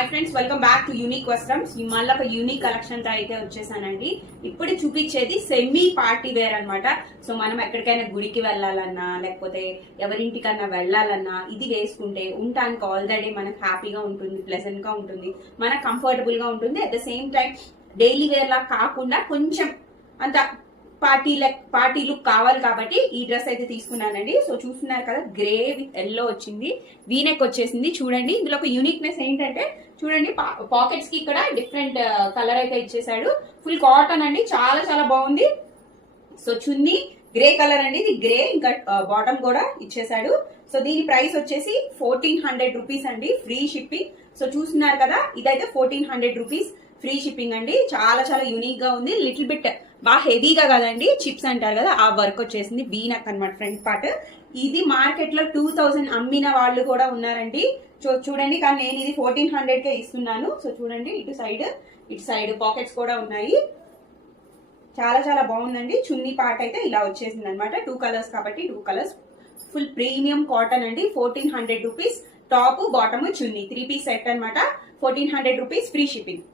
Hi friends, welcome back to unique Vastrams. మళ్ళీ ఒక unique collection తో అయితే వచ్చేసానండి. ఇప్పుడు చూపించేది సెమీ పార్టీ వేర్ అన్నమాట. సో మనం ఎక్కడికైనా గుడికి వెళ్ళాలన్నా లేకపోతే ఎవరింటికన్నా వెళ్ళాలన్నా ఇది వేసుకుంటే ఉండటానికి ఆల్రెడీ మనకు హ్యాపీగా ఉంటుంది, ప్లెజెంట్ గా ఉంటుంది, మనకు కంఫర్టబుల్ గా ఉంటుంది. At the same time daily wear లా కాకుండా కొంచెం అంత పార్టీ లుక్ కావాలి కాబట్టి ఈ డ్రెస్ అయితే తీసుకున్నానండి. సో చూస్తున్నారు కదా, గ్రే విత్ ఎల్లో వచ్చింది, వీనెక్ వచ్చేసింది. చూడండి ఇందులో ఒక యూనిక్నెస్ ఏంటంటే చూడండి పాకెట్స్ కి ఇక్కడ డిఫరెంట్ కలర్ అయితే ఇచ్చేసాడు. ఫుల్ కాటన్ అండి, చాలా చాలా బాగుంది. సో చున్నీ గ్రే కలర్ అండి, ఇది గ్రే, ఇంకా బాటమ్ కూడా ఇచ్చేసాడు. సో దీని ప్రైస్ వచ్చేసి 1400 రూపీస్ అండి, ఫ్రీ షిప్పింగ్. సో చూస్తున్నారు కదా, ఇదైతే 1400 రూపీస్ ఫ్రీ షిప్పింగ్ అండి. చాలా చాలా యూనిక్ గా ఉంది. లిటిల్ బిట్ బాగా హెవీగా కదండి, చిప్స్ అంటారు కదా, ఆ వర్క్ వచ్చేసింది. బీనక్ అనమాట ఫ్రంట్ పార్ట్. ఇది మార్కెట్ లో 2000 అమ్మిన వాళ్ళు కూడా ఉన్నారండి. చూడండి, కానీ నేను ఇది 1400 కే ఇస్తున్నాను. సో చూడండి, ఇటు సైడ్ పాకెట్స్ కూడా ఉన్నాయి. చాలా చాలా బాగుందండి. చున్నీ పార్ట్ అయితే ఇలా వచ్చేసింది అనమాట. 2 కలర్స్ కాబట్టి 2 కలర్స్. ఫుల్ ప్రీమియం కాటన్ అండి. 1400 రూపీస్ టాప్ బాటమ్ చున్నీ 3 పీస్ సెట్ అనమాట. 1400 రూపీస్ ఫ్రీ షిప్పింగ్.